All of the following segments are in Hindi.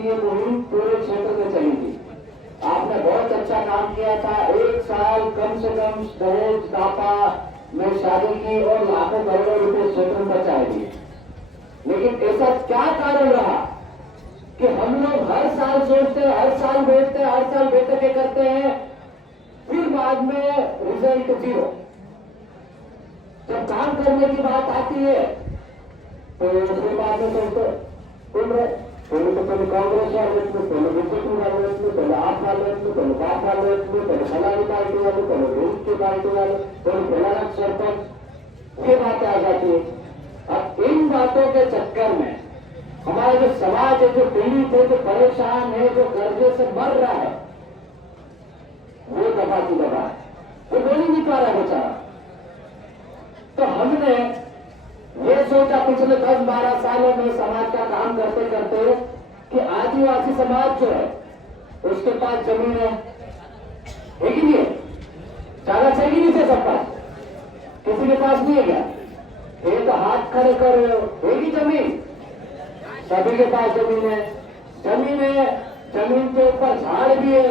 आपकी ये मुहिम पूरे क्षेत्र में चली थी। आपने बहुत अच्छा काम किया था। 1 साल कम से कम दहेज दापा में शादी की और लाखों करोड़ों रुपए क्षेत्र में बचाए दिए। लेकिन ऐसा क्या कारण रहा कि हम लोग हर साल सोचते हैं, हर साल बैठते हैं, हर साल बैठकें करते हैं, फिर बाद में रिजल्ट जीरो। जब काम करने की बात आती है तो उसके बाद में सोचते पहले तो पहले कांग्रेस वाले थे, पहले बीजेपी वाले थे, पहले आप वाले थे, पहले बाप वाले थे, पहले फलानी पार्टी वाले, पहले देश की पार्टी वाले, पहले फलाना सरपंच, ये बातें आ जाती है। अब इन बातों के चक्कर में हमारा जो समाज है, जो पीड़ित है, जो परेशान है, जो कर्जे से मर रहा है, वो दबा की दबा है, वो बोल ही नहीं पा रहा बेचारा। तो हमने ये सोचा पिछले 10-12 सालों में समाज का काम करते करते कि आदिवासी समाज जो है उसके पास जमीन है कि नहीं है? ज्यादा चाहिए नहीं थे सब पास, किसी के पास नहीं है क्या? ये तो हाथ खड़े कर रहे हो, है जमीन, सभी के पास जमीन है। जमीन है, जमीन के ऊपर झाड़ भी है,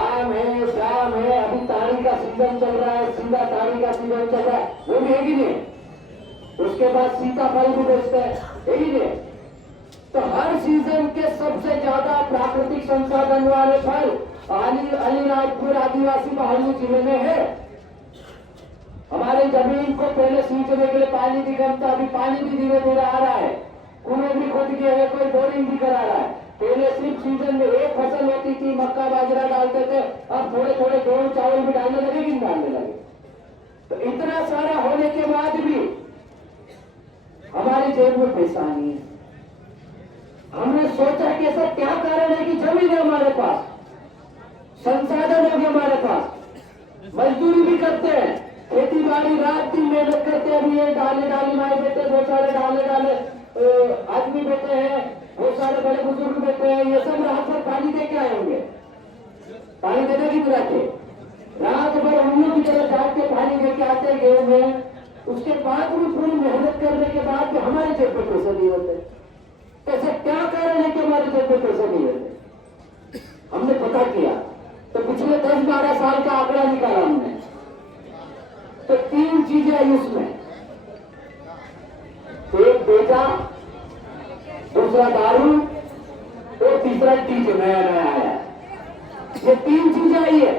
आम है, शाम है, अभी ताड़ी का सीजन चल रहा है, सीधा ताड़ी का सीजन चल रहा है, वो भी है कि नहीं? उसके बाद सीताफल भी बेचते हैं, है कि नहीं? तो हर सीजन के सबसे ज्यादा प्राकृतिक संसाधन वाले फल अलीराजपुर आदिवासी बाहुल्य जिले में है। हमारे जमीन को पहले सींचने के लिए पानी भी कम था, अभी पानी भी धीरे धीरे आ रहा है, कुएं भी खोद किए हैं, कोई बोरिंग भी करा रहा है। पहले सिर्फ सीजन में एक फसल होती थी, मक्का बाजरा डालते थे, अब थोड़े थोड़े गेहूं चावल भी डालने लगे कि नहीं डालने लगे? तो इतना सारा होने के बाद भी हमारी जेब में पैसा नहीं है। हमने सोचा कि ऐसा क्या कारण है कि जमीन है हमारे पास, संसाधन है हमारे पास, मजदूरी भी करते हैं, खेती बाड़ी रात दिन मेहनत करते हैं, अभी ये डाली माए बेटे, बहुत सारे डाले आदमी बैठे हैं, बहुत सारे बड़े बुजुर्ग बैठे हैं, ये सब रात भर पानी दे के आए होंगे, पानी देने की बुरा के रात भर हम लोग की तरह जाग के पानी दे के आते हैं गेहूं में, उसके बाद भी पूरी मेहनत करने के बाद भी हमारे जेब पे पैसे नहीं होते। ऐसा क्या कारण है कि हमारे जेब पे पैसे नहीं होते? हमने पता किया तो पिछले 10-12 साल का आंकड़ा निकाला हमने, तो 3 चीजें आई उसमें, एक बेटा, दूसरा दारू और तीसरा डीजे नया आया। ये 3 चीजें आई है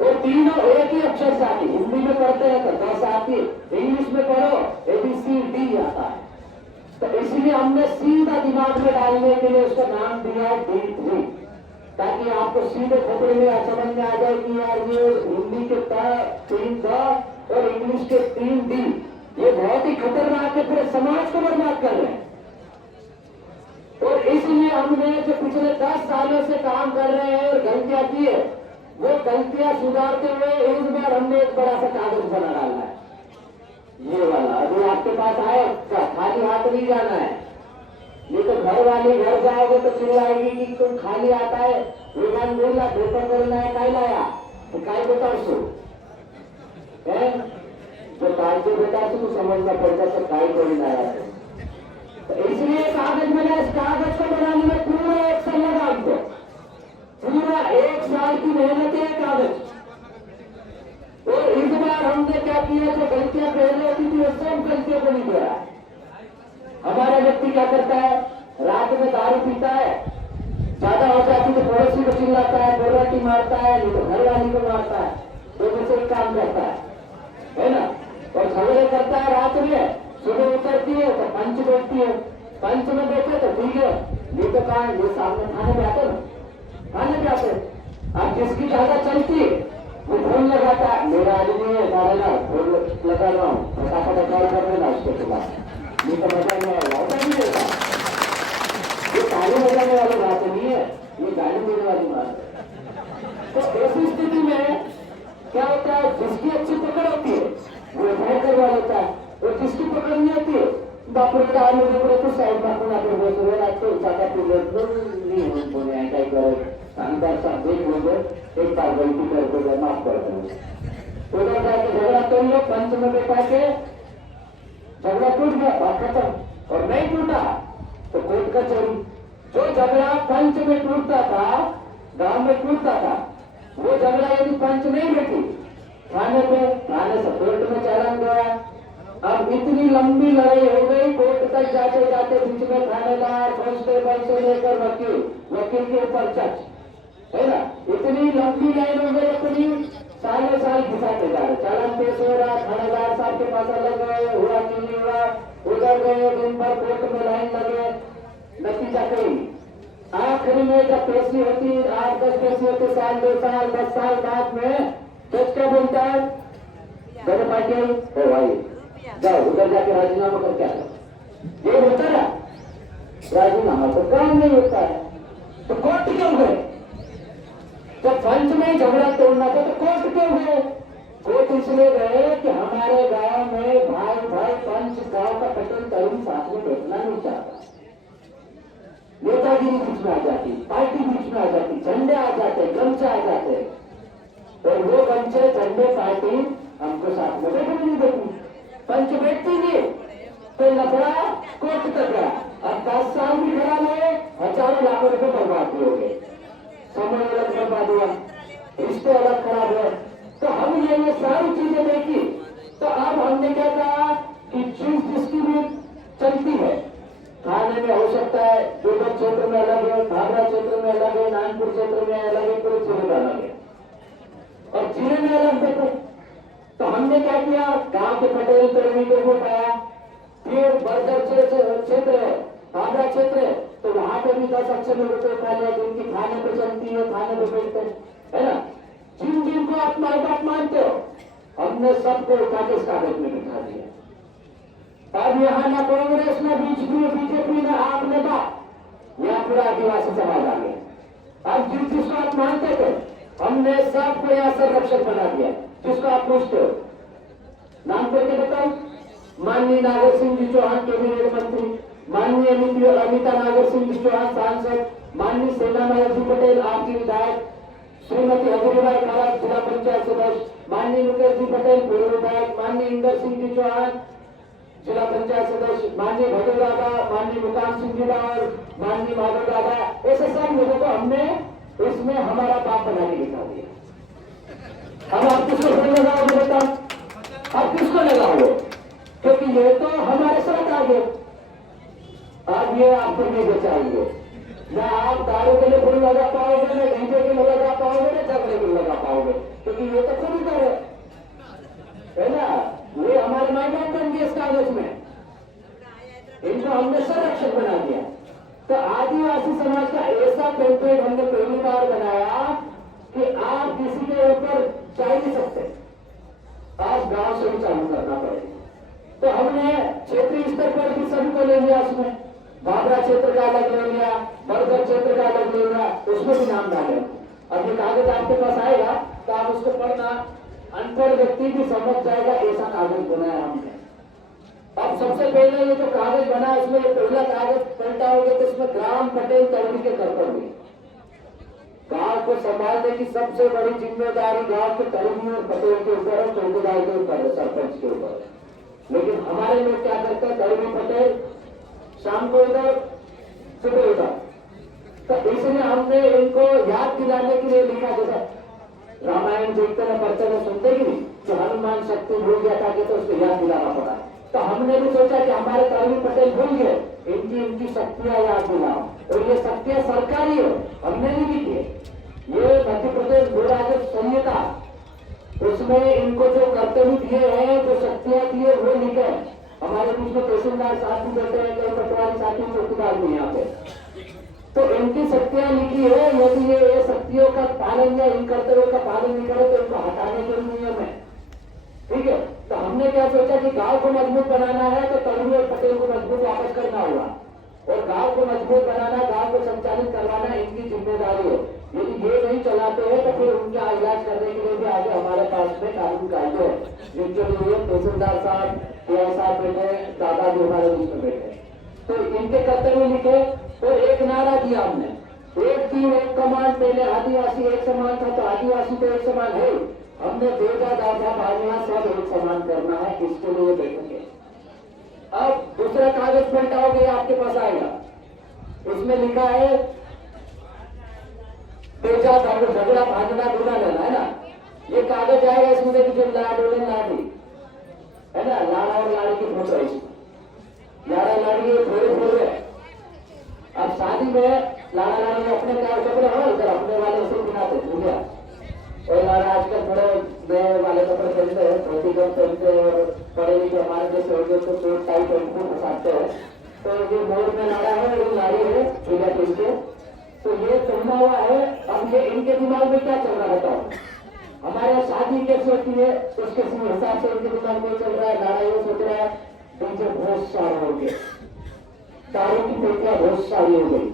और तीनों एक ही अक्षर से आती। हिंदी में पढ़ते हैं तो 10 आती है, इंग्लिश में पढ़ो ABCD आता है। तो इसलिए हमने सीधा दिमाग में डालने के लिए उसका नाम दिया D3, ताकि आपको सीधे खोपड़े में समझ में आ जाए कि यार ये हिंदी के 3 द और इंग्लिश के 3 D, ये बहुत ही खतरनाक है, पूरे समाज को बर्बाद कर रहे हैं। और इसलिए हमने जो पिछले 10 सालों से काम कर रहे हैं और गलतियां की है, वो गलतियां सुधारते हुए इस बार हमने एक बड़ा सा कागज बना डाला है, ये वाला। अभी आपके पास आए, खाली हाथ नहीं जाना है, नहीं तो घर वाले घर जाओगे तो चिल्लाएगी कि तुम खाली आता है, विमान बोला पेपर करना है, काय लाया तो काय बताओ सो है, जो कार्य बेटा से तो समझना पड़ता है काय कोई लाया। तो इसलिए कागज बना, इस कागज को बनाने में पूरा 1 साल लगा हमको, पूरा 1 साल की मेहनत है कागज। और इस बार हमने क्या किया, जो गलतियां पहले होती थी वो सब गलतियों को नहीं किया। हमारा व्यक्ति क्या करता है, रात में दारू पीता है, ज्यादा हो जाती तो पड़ोसी को चिल्लाता है, बोराटी मारता है, नहीं तो घर वाली को मारता है, तो जैसे एक काम करता है ना, और झगड़े करता है रात में, सुबह उतरती है तो पंच बैठती है, पंच में बैठे तो ठीक है, नहीं तो कहा ये सामने खाने पे आते ना, खाने पे आते। अब जिसकी ज्यादा चलती है वो फोन लगाता है, मेरा आदमी है ना, फोन लगा रहा हूँ, फटाफट कॉल कर देना उसके बाद, नहीं तो मजा नहीं आएगा, ऐसा नहीं देता। ये ताली बजाने वाली बात नहीं है, ये गाली देने वाली बात है। तो ऐसी स्थिति में क्या होता है, जिसकी अच्छी पकड़ होती है वो भय करवा लेता है, और जिसकी पकड़ नहीं होती है बापू का आलू तो साइड बापू ना फिर सुबह रात को ज्यादा नहीं बोले हैं, क्या करे शानदार साहब देख लोगे, एक बार गलती करके गए, माफ कर देंगे, उधर जाके झगड़ा कर लो, पंच में बैठा के झगड़ा टूट गया, बात खत्म। और नहीं टूटा तो कोर्ट कचहरी, जो झगड़ा पंच में टूटता था, गांव में टूटता था, वो झगड़ा यदि पंच नहीं बैठी थाने पे, थाने से कोर्ट में चला गया। अब इतनी लंबी लड़ाई हो गई, कोर्ट तक जाते जाते बीच में थानेदार, कांस्टेबल से लेकर वकील, वकील के ऊपर जज, है ना, इतनी लंबी लाइन हो गई, अपनी सालों साल घिसाते जा रहे। चालान पेश हो रहा, थानेदार साहब के पास अलग गए, हुआ कि नहीं हुआ, उधर गए, दिन भर कोर्ट में लाइन लगे, नतीजा कहीं। आखिरी में जब पेशी होती, 8-10 पेशी होती, साल 2 साल 10 साल बाद में जज क्या बोलता है, दोनों पार्टी हो भाई जाओ उधर जाके राजीनामा करके आ जाओ, ये होता है राजीनामा तो काम नहीं होता है। तो कोर्ट क्यों गए? जब पंच में झगड़ा तोड़ना था तो कोर्ट क्यों गए? कोर्ट इसलिए गए कि हमारे गांव में भाई भाई पंच गांव का पटेल तरुण साथ में बैठना नहीं चाहता, नेतागिरी बीच में आ जाती, पार्टी बीच में आ जाती, झंडे आ जाते, गमछे आ जाते, और वो गमछे झंडे पार्टी हमको साथ में बैठने नहीं देती। पंच बैठती नहीं तो लफड़ा कोर्ट तक गया। अब 10 साल भी खड़ा हुए, हजारों लाखों रुपए बर्बाद हो गए, समय अलग बर्बाद हुआ, रिश्ते अलग खराब हुए। तो हम ये सारी चीजें देखी, तो अब हमने क्या कहा कि चीज जिसकी भी चलती है, थाने में हो सकता है, जोधपुर क्षेत्र में अलग है, भागरा क्षेत्र में अलग है, नानपुर क्षेत्र में अलग है, पूरे जिले में अलग है, और जिले में अलग देखो। तो हमने क्या किया, गांव के पटेल कर्मी को वोट आया, फिर बर्गर क्षेत्र है, भागरा क्षेत्र है, तो वहां पे भी 10 अच्छे लोगों को उठा लिया, जिनकी थाने पे चलती है, थाने पे बैठते है ना, जिन जिनको आप माई बाप मानते हो, हमने सबको उठा के इस कागज में बिठा दिया। अब यहाँ ना कांग्रेस, ना बीजेपी, ना आप, ना बाप, यहाँ पूरा आदिवासी समाज आ गया। अब जिसको आप मानते थे, हमने सबको यहाँ संरक्षक बना दिया। जिसको आप पूछते हो नाम करके बताओ, माननीय नागर सिंह जी चौहान कैबिनेट मंत्री, माननीय अमिता नागर सिंह जी चौहान सांसद, माननीय सेना नायक पटेल आपकी विधायक, श्रीमती हजूरीबाई खाला जिला पंचायत सदस्य, माननीय मुकेश जी पटेल पूर्व विधायक, माननीय इंदर सिंह जी चौहान जिला पंचायत सदस्य, माननीय भटू दादा, माननीय मुकाम सिंह जी और माननीय माधव दादा, ऐसे सब लोगों को हमने इसमें हमारा बाप बना के दिखा दिया। अब आप किसको लगाओगे बेटा, आप किसको लगाओगे, क्योंकि ये तो हमारे साथ आ गए। अब ये आपको नहीं बचाएंगे, न आप दारू के लिए फूल लगा पाओगे, न डीजे के लिए लगा पाओगे, न झगड़े के लिए लगा पाओगे, क्योंकि ये तो खुद ही करे है ना, ये हमारे माइनॉरिटी बन गए इस कागज में, इनको हमने संरक्षक बना दिया। तो आदिवासी समाज का ऐसा टेम्पलेट हमने पहली बार बनाया कि आप किसी के ऊपर जा नहीं सकते, आप गांव से भी चालू करना पड़ेगा। तो हमने क्षेत्रीय स्तर पर भी सभी को ले लिया, उसमें भागरा क्षेत्र का अलग ले लिया, बरगढ़ क्षेत्र का अलग ले लिया, उसमें भी नाम डाले। अब ये कागज आपके पास आएगा तो आप उसको पढ़ना, अनपढ़ व्यक्ति भी समझ जाएगा, ऐसा कागज बनाया हमने। अब सबसे पहले ये जो कागज बना, इसमें ये पहला कागज पलटाओगे तो इसमें ग्राम पटेल तरुणी के कर्तव्य, गांव को संभालने की सबसे बड़ी जिम्मेदारी गांव के तरुणी और पटेल के ऊपर है, चौकीदार के ऊपर है, सरपंच के ऊपर। लेकिन हमारे लोग क्या करते हैं, तरुणी पटेल शाम को इधर, सुबह उधर, तो इसलिए हमने इनको याद दिलाने के लिए लिखा, जैसा रामायण देखते ना, पढ़ते ना, सुनते ही नहीं, तो हनुमान शक्ति भूल गया था कि तो उसको याद दिलाना पड़ा। तो हमने भी सोचा कि हमारे तरुणी पटेल भूल गए, इनकी शक्तियां याद दिलाओ, और ये शक्तियां सरकारी है, हमने नहीं लिखी है, ये मध्य प्रदेश बोर्ड आदेश संहिता, उसमें इनको जो कर्तव्य दिए हैं, जो शक्तियां दी है, वो लिखे। हमारे बीच में तहसीलदार साथी बैठे हैं, कई पटवारी साथी, चौकीदार भी यहाँ पे, तो इनकी शक्तियां लिखी है। यदि ये शक्तियों का पालन या इन कर्तव्यों का पालन नहीं करे तो इनको हटाने के नियम है, ठीक है। तो हमने क्या सोचा कि गांव को मजबूत बनाना है तो तरुणी और पटेल को मजबूत वापस करना होगा, और गांव को मजबूत बनाना, गांव को संचालित करवाना इनकी जिम्मेदारी है। यदि ये नहीं चलाते हैं तो फिर उनका इलाज करने के लिए भी आगे हमारे पास में कानून कायदे है, जिनके लिए तहसीलदार साहब, पीआई साहब बैठे, दादा भी हमारे बीच में बैठे, तो इनके कर्तव्य लिखे। तो एक नारा दिया हमने, एक टीम एक कमान, पहले आदिवासी एक समान था तो आदिवासी तो एक समान है, हमने बेटा दादा भाइयां सब एक समान करना है, इसके लिए बैठेंगे। अब दूसरा कागज पलटाओगे आपके पास आएगा, उसमें लिखा है तेजा झगड़ा भागना गुना लेना, है ना। ये कागज आएगा, इसमें देखिए जो लाडोले लाडी है ना, लाड़ा और लाड़ी की फोटो है इसमें। लाड़ा लाड़ी थोड़े थोड़े, अब शादी में लाड़ा लाड़ी अपने क्या कपड़े हो, इधर अपने वाले उसे दिखाते भूलिया, और लाड़ा आजकल थोड़े नए वाले कपड़े पहनते हैं, धोती कम पहनते हैं, और पढ़े लिखे हमारे जैसे हो गए तो कोट टाइट उनको फंसाते हैं। तो ये मोर में लाड़ा है, ये लाड़ी है भूलिया पहन के, तो ये पहना हुआ है। अब ये इनके दिमाग में क्या चल रहा है बताओ, हमारे यहाँ शादी कैसे होती है, तो उसके हिसाब से इनके दिमाग में चल रहा है। लाड़ा ये सोच रहा है डीजे बहुत सारे हो गए, दारू की पेटियां बहुत सारी हो गई,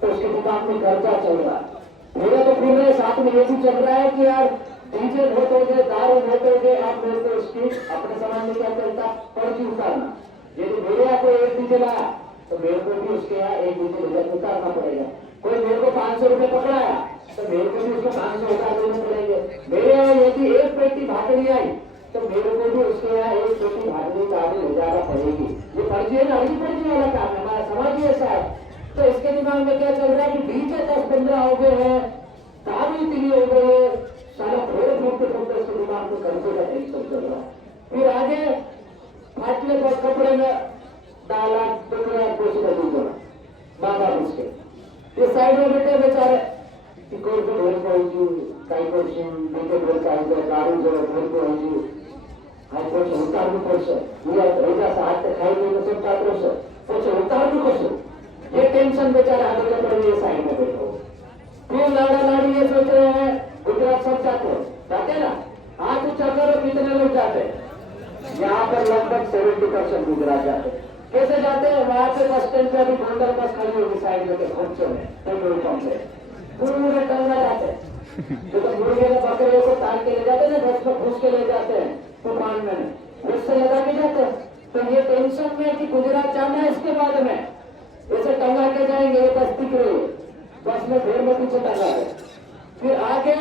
तो उसके दिमाग में खर्चा चल रहा है। मेरा तो फिर मेरे साथ में ये भी चल रहा है कि यार डीजे बहुत हो गए, दारू बहुत हो गए, आप मेरे को उसकी अपने समाज में क्या चलता, पर्ची उतारना। यदि मेरे यहाँ कोई एक डीजे लाया तो मेरे को भी उसके यहाँ एक डीजे लेकर उतारना पड़ेगा। कोई मेरे को 500 रुपए पकड़ाया तो मेरे को भी उसको 500 उतार देने पड़ेंगे। मेरे यहाँ यदि एक पेटी भाकड़ी आई तो मेरे को भी उसके यहाँ एक पेटी भाकड़ी काटे ले जाना पड़ेगी। ये पर्ची है ना, अर्जी पर्ची वाला काम है, हमारा समाज ही ऐसा है। तो इसके दिमाग में क्या चल रहा है कि डीजे 10-15 हो गए हैं, दारू इतनी हो गई है, सारा थोड़े फूटते फूटते उसके दिमाग में कर्जे का टेंशन चल रहा है। फिर आगे फाटले पर कपड़े में डाला टुकड़ा कुछ कर बाबा उसके ये साइड में बेटे बेचारे कोई को ढोल पहुंची कई को बेटे ढोल चाहिए दारू जो ढोल पहुंची हाई को उतार भी पड़શે ये रेजा साथ खाई गई तो सब पात्रों से कुछ उतार भी पड़શે। ये टेंशन बेचारा आगे कपड़े में साइड में बैठो। फिर लाड़ा लाड़ी ये सोच रहे हैं गुजरात सब जाते ना, हाथ ऊंचा करो कितने लोग जाते हैं, यहाँ पर लगभग 70% गुजरात जाते हैं। कैसे जाते हैं, वहां से बस स्टैंड पे अभी गोल्डन बस खड़ी होगी साइड में घोंचों में पेट्रोल पंप से पूरे टंगा जाते हैं। तो मुर्गे के बकरे को तार के ले जाते हैं ना, बस में घुस के ले जाते हैं तूफान में, उससे लगा के जाते हैं। तो ये टेंशन में कि गुजरात जाना है, इसके बाद में ऐसे टंगा के जाएंगे, बस दिख रही है बस में भीड़ में पीछे टंगा है। फिर आगे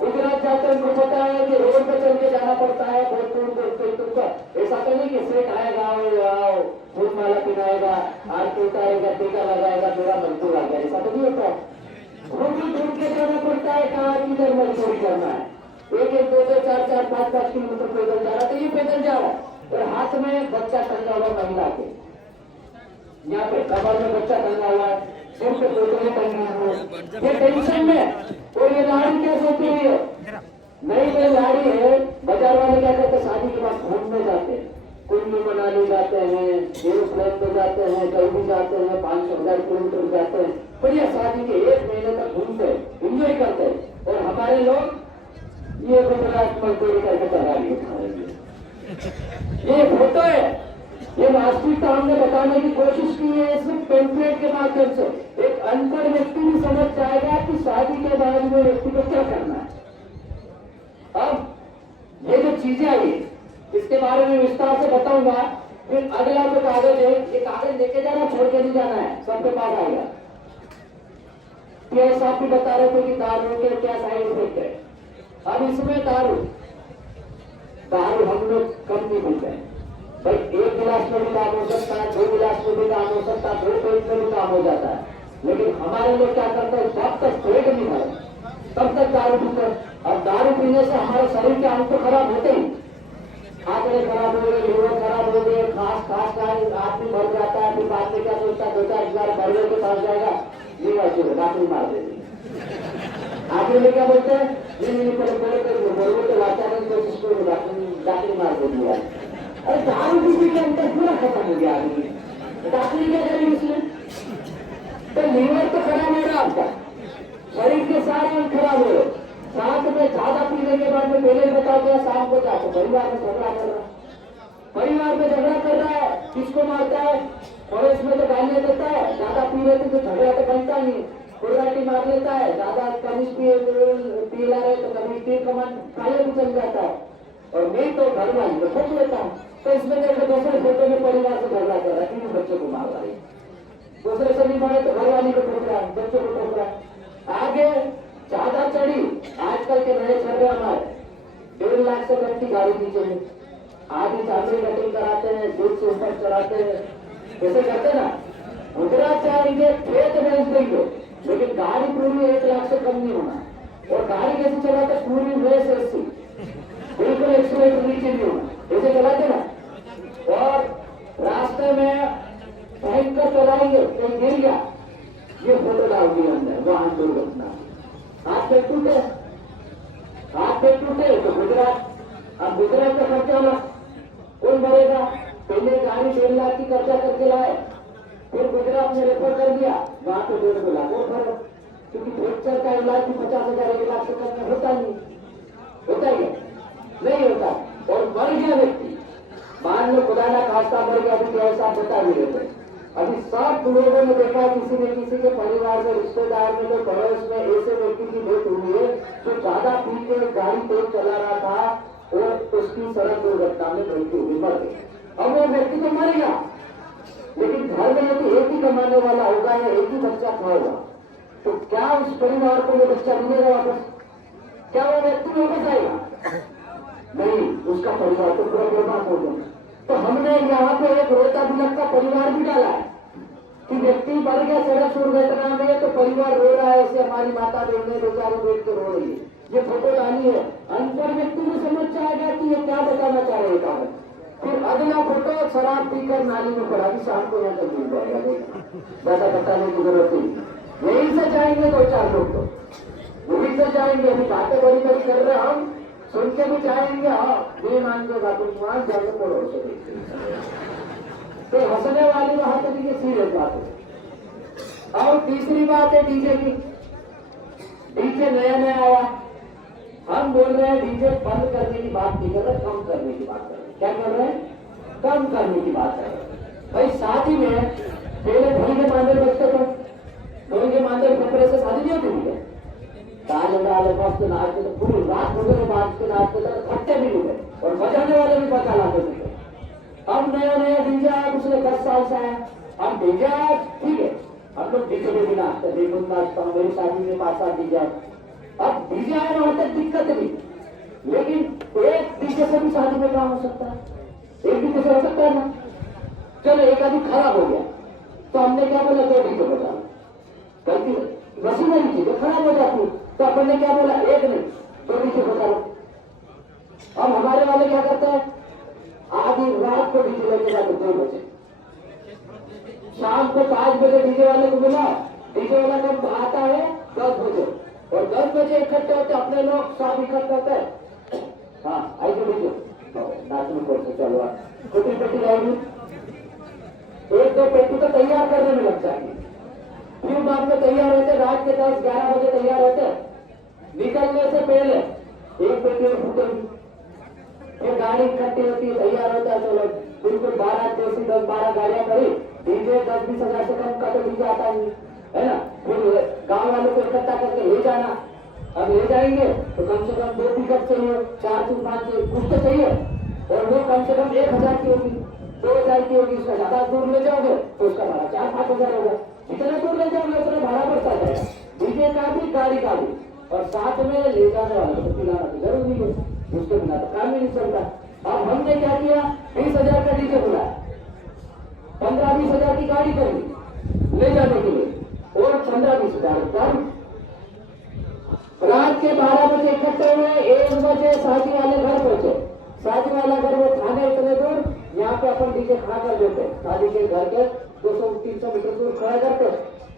गुजरात जाते हैं, उनको पता है कि रोड पे चल के जाना पड़ता है बहुत दूर का। ऐसा तो नहीं कि सेठ आएगा आओ फूल माला पिनाएगा, आरती उतारेगा, टीका लगाएगा, मेरा मजदूर आ गया, ऐसा तो नहीं होता। ढूंढ के जाना पड़ता है कहाँ किधर मजदूरी करना है। एक 2 4 5 किलोमीटर पैदल जा रहा, तो ये पैदल जा रहा है और हाथ में बच्चा टंगा हुआ महिला के, यहाँ पे कमर में बच्चा टंगा हुआ है, सिर पे टोकरे टंगे हुए, ये टेंशन में। और ये लाड़ी क्या सोती है, नई लाड़ी है। बाजार वाले क्या करते, शादी के बाद घूमने जाते हैं, कुल्लू मनाली जाते हैं, एरोप्लेन पे जाते हैं, कहीं भी जाते हैं, 500-1000 किलोमीटर जाते हैं, बढ़िया शादी के 1 महीने तक घूमते हैं, इंजॉय करते हैं। और हमारे लोग ये गुजरात मजदूरी करके चला लिए। ये फोटो है, ये वास्तविकता हमने बताने की कोशिश की है सिर्फ पेम्पलेट के माध्यम से। एक अनपढ़ व्यक्ति भी समझ जाएगा कि शादी के बाद में व्यक्ति को क्या करना है। अब ये जो चीजें आई इसके बारे में विस्तार से बताऊंगा। फिर अगला जो कागज है, ये कागज लेके जाना, छोड़ के नहीं जाना है, सबके पास आएगा। पीएस साहब भी बता रहे थे कि दारू के क्या साइड इफेक्ट है। अब इसमें दारू हम लोग कम नहीं पीते हैं भाई, 1 गिलास में भी काम हो सकता है, 2 गिलास में भी काम हो सकता है, 2 पेट में भी काम हो जाता है। लेकिन हमारे लोग क्या करते हैं, जब तक पेट नहीं भरे तब तक दारू पीते हैं। और दारू पीने से हमारे शरीर के अंग तो खराब होते ही, आंकड़े खराब हो गए, लीवर खराब हो गए, खास का आदमी मर जाता है। फिर बाद में क्या सोचता है, 2-4 गिलास भरने के पास जाएगा, लीवर से डॉक्टर मार देती है। आखिर में क्या बोलते हैं, नहीं तो वाचारण कोशिश को डॉक्टर मार देती है। अरे दारू पीने के अंदर पूरा खत्म हो गया आदमी, डॉक्टरी क्या करेगी उसमें। तो लीवर तो खराब हो रहा आपका, शरीर के सारे अंग खराब हो रहे, साथ में ज्यादा पीने के बाद में पहले बताओ क्या, शाम को जाकर परिवार में झगड़ा कर रहा है, परिवार में झगड़ा कर रहा है, किसको मारता है, पड़ोस में तो गालियां देता है, ज्यादा पी लेते तो झगड़ा तो बनता नहीं, कुर्राटी मार लेता है, ज्यादा कभी पी ला रहे तो कभी तीर कमान काले भी चल जाता है। और मैं तो घर वाली को ठोक लेता हूँ। तो इसमें देखो दूसरे फोटो में परिवार से झगड़ा कर रहा है, तीनों बच्चों को मार रहा है, दूसरे से नहीं मारे तो घर वाली को ठोक रहा है, बच्चों को ठोक रहा है। आगे ज्यादा चढ़ी आजकल के नए चल रहे हमारे 1.5 लाख से कम की गाड़ी नीचे में, आधी चांदी कटिंग कराते हैं, दूध से ऊपर चढ़ाते हैं, ऐसे करते ना। गुजरात जाएंगे, खेत बेच देंगे, लेकिन गाड़ी पूरी 1 लाख से कम नहीं होना। और गाड़ी कैसे चलाते, पूरी रेस ऐसी बिल्कुल 101 नीचे नहीं होना, ऐसे चलाते ना। और रास्ते में भयंकर चलाएंगे, कहीं गिर गया, ये फोटो डाल दिया हमने, वाहन दुर्घटना, हाथ पे टूटे, हाथ पे टूटे तो गुजरात। अब गुजरात का खर्चा होगा, कौन भरेगा? पहले गाड़ी 1.5 लाख की खर्चा करके लाए, फिर गुजरात में रेफर कर दिया, वहां पे 1.5 लाख और भरो, क्योंकि फ्रैक्चर का इलाज भी 50,000 1 लाख से कम में होता नहीं, होता ही नहीं होता। और मर गया व्यक्ति, मान लो खुदा ना खास्ता मर गया, अभी ऐसा बता भी रहते। अभी सब लोगों ने देखा किसी न किसी के परिवार में, रिश्तेदार में, तो पड़ोस में ऐसे व्यक्ति की मौत हुई है जो ज्यादा पी के गाड़ी तेज चला रहा था और उसकी सड़क दुर्घटना में मृत्यु हुई, मर गई। अब वो व्यक्ति तो मर गया, लेकिन घर में यदि एक ही कमाने वाला होगा या एक ही बच्चा खाएगा, तो क्या उस परिवार को वो बच्चा मिलेगा वापस? क्या वो व्यक्ति वापस आएगा? नहीं, उसका परिवार तो पूरा बर्बाद हो गया। तो हमने यहाँ पे एक रोता बिलक का परिवार भी डाला है कि व्यक्ति मर गया सड़क दुर्घटना में, तो परिवार रो रहा है, ऐसे हमारी माता बहने बेचारी बैठ के रो रही है, ये फोटो डाली है। अंतर व्यक्ति को समझ जाएगा कि ये क्या बताना चाह रहे हैं। फिर अगला फोटो शराब पीकर नाली में पड़ा, कि शाम को यहाँ तक मिल जाएगा, ज्यादा बताने की जरूरत नहीं। यहीं से जाएंगे 2-4 लोग, तो वहीं से जाएंगे। अभी बातें बड़ी बड़ी कर रहे हम, सुन के भी जाएंगे, हाँ ये मान के बात वहां जाकर पड़ो तो हंसने वाली बात है, ये सीरियस बात है। और तीसरी बात है डीजे की। डीजे नया नया आया, हम बोल रहे हैं डीजे बंद करने की बात नहीं कर रहे, कम करने की बात कर रहे हैं। क्या कर रहे हैं? कम करने की बात कर रहे हैं। भाई शादी में पहले ढोल के मांदर बजते थे, ढोल के मांदर खतरे से शादी नहीं होती है, ताल डाले मस्त नाचते थे, पूरी रात वगैरह बात के नाचते थे, खट्टे भी हुए और बजाने वाले भी बचा लाते थे। अब नया नया डीजे आया, पिछले 10 साल से आया। अब डीजे आया, ठीक है, हम लोग डीजे में भी नाचते, देखो नाचता हूँ, मेरी शादी में 5-7 डीजे। अब डीजे आया वहां तक दिक्कत नहीं, लेकिन एक डीजे से भी शादी में काम हो सकता है, एक डीजे से हो सकता है ना। चलो एक आदमी खराब हो गया, तो हमने क्या बोला, 2 डीजे बजा, गलती वैसी नहीं चीज खराब हो जाती, तो अपन ने क्या बोला, एक नहीं 2 डीजे बजा लो। अब हमारे वाले क्या करते हैं, आधी रात को डीजे लेके जाते 2 बजे, शाम को 5 बजे डीजे वाले को मिला, डीजे वाला कब आता है 10 बजे, और 10 बजे इकट्ठे होते अपने लोग, सब इकट्ठे होते हैं। हाँ आई तो डीजे नाचने को चलो, छोटी पेटी लाएगी, 1-2 पेटी तो तैयार करने में लग जाएगी, फिर बाद में तैयार होते, रात के 10-11 बजे तैयार होते, निकलने से पहले 1 पेटी और फूटेगी, फिर गाड़ी इकट्ठी होती है, तैयार होता है, चलो बिल्कुल 12 जैसी 10-12 गाड़ियां करी, डीजे 10-20 हजार से कम का तो डीजे आता ही है ना। फिर गांव वालों को इकट्ठा करके ले जाना, अब ले जाएंगे तो कम से कम 2 पिकअप चाहिए, 4 से 5 चाहिए, कुछ तो चाहिए, और वो कम से कम 1,000 की होगी, 2,000 की होगी। उसका ज्यादा दूर ले जाओगे तो उसका भाड़ा 4-5 हजार होगा, जितना दूर ले जाओगे उतना भाड़ा बढ़ता जाएगा, डीजे का भी गाड़ी का भी। और साथ में ले जाने वाले को पिलाना तो जरूरी है, उसके बिना तो काम ही नहीं चलता। अब हमने क्या किया, 20,000 का डीजे बुलाया, 15-20 हजार की गाड़ी कर दी ले जाने के लिए, और 15-20 हजार। रात के 12 बजे इकट्ठे हुए, 1 बजे शादी वाले घर पहुंचे, शादी वाला घर वो थाने इतने दूर, यहाँ पे अपन डीजे खड़ा कर देते, शादी के घर के 200-300 मीटर दूर खड़ा करते,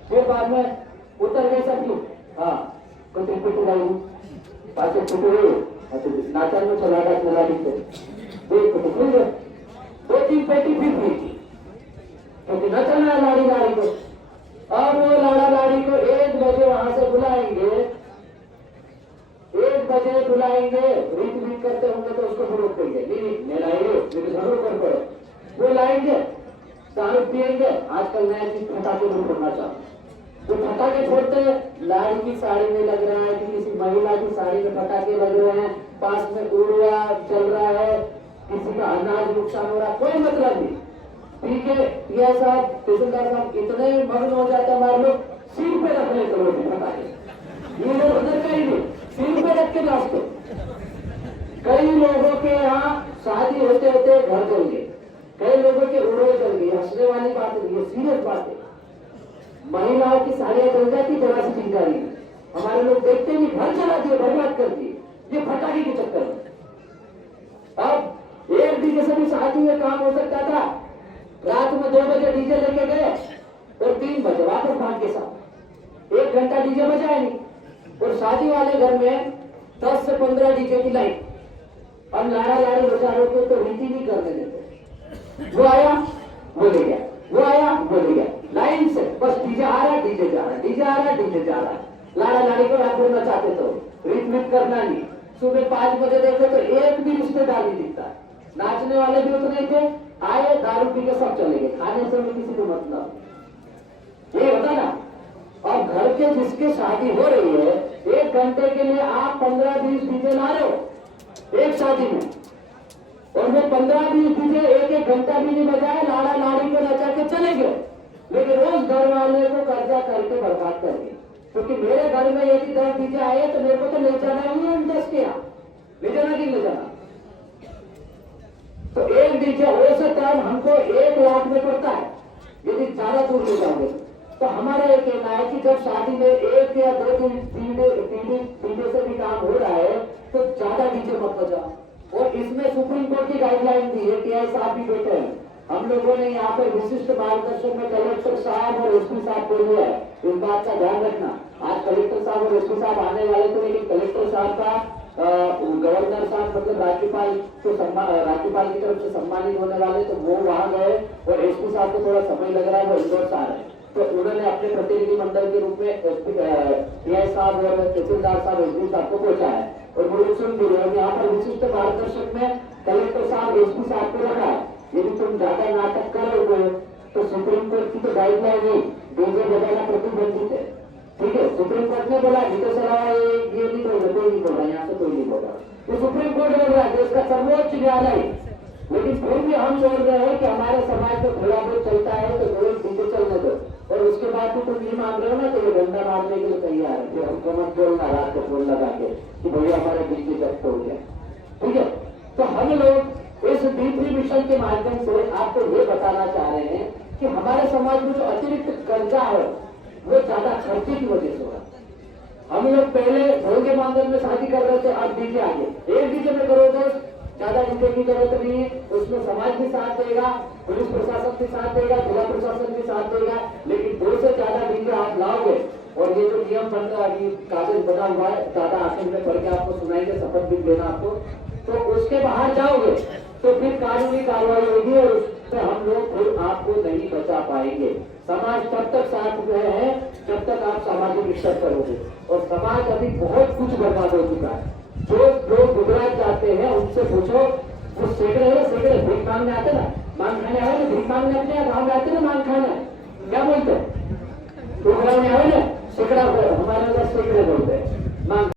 फिर बाद में उतर गए सब लोग। हाँ कुछ पिटू गई, पाचे पिटू गई, नाचन में चला गया, देख कुछ खुल गए, 2-3 पेटी फिर हुई, क्योंकि न चलना है लाड़ी लाड़ी को। अब वो लाड़ा लाड़ी को 1 बजे वहां से बुलाएंगे, 1 बजे बुलाएंगे, रीत रीत करते होंगे तो उसको जरूर देंगे, नहीं लाएंगे लेकिन जरूर कर पड़े, वो लाएंगे, दारू पिएंगे। आजकल नया चीज फटाके नहीं फोड़ना चाहते, तो फटाके फोड़ते, लाड़ी की साड़ी में लग रहा है कि किसी महिला की साड़ी में फटाके लग रहे हैं, पास में उड़िया चल रहा है, किसी का अनाज नुकसान हो रहा है, कोई मतलब नहीं। ठीक है, यह साहब तहसीलदार साहब इतने मग्न हो जाते हमारे लोग, सिर पे रख लेते लोग फटाके, ये लोग उधर का ही नहीं, सिर पे रख के नाचते। कई लोगों के यहाँ शादी होते होते घर चल गए, कई लोगों के उड़े चल गए, हंसने वाली बात है, ये सीरियस बात है। बेरोजगारी में। हमारे लोग देखते नहीं, घर चला दिए, बर्बाद कर दिए ये फटाके के चक्कर में। अब एक डीजे से भी शादी में काम हो सकता था, रात में 2 बजे डीजे लेके गए और 3 बजे वापस भाग के साथ 1 घंटा डीजे बजाया नहीं। और शादी वाले घर में 10 से 15 डीजे की लाइन। अब लाड़ा लाड़ी बेचारों को तो रीति नहीं करने देते, वो आया वो ले गया, वो आया वो ले गया, लाइन से बस डीजे आ रहा डीजे जा रहा, डीजे आ रहा डीजे जा रहा। लाड़ा लाड़ी को रात भर नचाते तो रीत मीत करना नहीं। सुबह 5 बजे देखो तो एक भी रिश्तेदार नहीं दिखता, नाचने वाले भी उतने थे, आए दारू पी के सब चले गए, खाने से भी किसी को मतलब ये होता ना। और घर के जिसके शादी हो रही है 1 घंटे के लिए आप 15-20 डीजे ला रहे हो एक शादी में, और वो 15-20 डीजे 1-1 घंटा भी नहीं बजाए, लाड़ा लाड़ी को नचा के चले गए। लेकिन रोज घर वाले को कर्जा करके बर्बाद कर दिया, क्योंकि मेरे घर में यदि 10 डीजे आए तो मेरे को तो ले जाना ही उन 10 के यहाँ, ले जाना कि ले जाना। तो एक डीजे हो सकता है हमको 1 लाख में पड़ता है यदि ज्यादा दूर ले जाओगे। तो हमारा ये कहना है कि जब शादी में 1 या 2 डीजे से भी काम हो रहा है तो ज्यादा डीजे मत बजाओ। और इसमें सुप्रीम कोर्ट की गाइडलाइन दी है, टीआई साहब भी बैठे हैं, हम लोगों ने यहाँ पर विशिष्ट मार्गदर्शन में कलेक्टर साहब और एसपी साहब को लिया है, इस बात का ध्यान रखना। आज कलेक्टर साहब और एसपी साहब आने वाले थे, लेकिन कलेक्टर साहब का गवर्नर साहब मतलब राज्यपाल की तरफ से सम्मानित होने वाले, तो वो वहां गए और एसपी साहब को थोड़ा समय लग रहा है, वो इंदौर से आ रहे हैं। तो उन्होंने अपने प्रतिनिधि मंडल के रूप में टीआई साहब और तहसीलदार साहब एसपी साहब को पहुंचा है और वो लोग सुन भी रहे हैं। यहाँ पर विशिष्ट मार्गदर्शक में कलेक्टर साहब एसपी साहब को रखा है, यदि तुम ज्यादा नाटक करोगे तो सुप्रीम कोर्ट की तो गाइडलाइन है डीजे बजाना प्रतिबंधित है, ठीक है। सुप्रीम कोर्ट ने बोला नहीं तो सलाह ये नहीं बोल रहा, कोई नहीं बोल रहा, यहाँ से कोई नहीं बोल रहा, तो सुप्रीम कोर्ट बोल रहा है देश का सर्वोच्च न्यायालय। लेकिन फिर भी हम बोल रहे हैं कि हमारे समाज में थोड़ा बहुत चलता है तो थोड़े डीजे चलने दो, और उसके बाद भी तुम नहीं मान रहे हो ना तो ये डंडा मारने के लिए तैयार है। फिर हमको मत बोलना रात को फोन लगा के कि भैया हमारा डीजे जब्त हो गया, ठीक है। तो हम लोग इस D3 मिशन के माध्यम से आपको ये बताना चाह रहे हैं कि हमारे समाज में जो अतिरिक्त कर्जा है वो ज्यादा खर्चे की वजह से हो रहा। हम लोग पहले भोगे मांगन में शादी कर रहे थे, अब डीजे आगे, एक डीजे में करोगे ज्यादा डीजे की जरूरत नहीं है, उसमें समाज भी साथ देगा, पुलिस प्रशासन भी साथ देगा, जिला प्रशासन भी साथ देगा। लेकिन 2 से ज्यादा डीजे आप लाओगे और ये जो नियम बन रहा है कागज बना हुआ है, ज्यादा आसन में पढ़ के आपको सुनाएंगे, शपथ भी लेना आपको, तो उसके बाहर जाओगे तो फिर कानूनी कार्रवाई होगी और उससे हम लोग फिर आपको नहीं बचा पाएंगे। समाज तब तक साथ में है जब तक आप सामाजिक स्तर करोगे, और समाज अभी बहुत कुछ बर्बाद हो चुका है। जो लोग गुजरात जाते हैं उनसे पूछो, वो सैकड़े भीख मांगने आते ना, मांग खाने आए ना, भीख मांगने अपने गाँव में आते ना, मांग खाने क्या बोलते हैं, प्रोग्राम में आए ना, सैकड़ा हमारे अंदर सैकड़े बोलते हैं मांग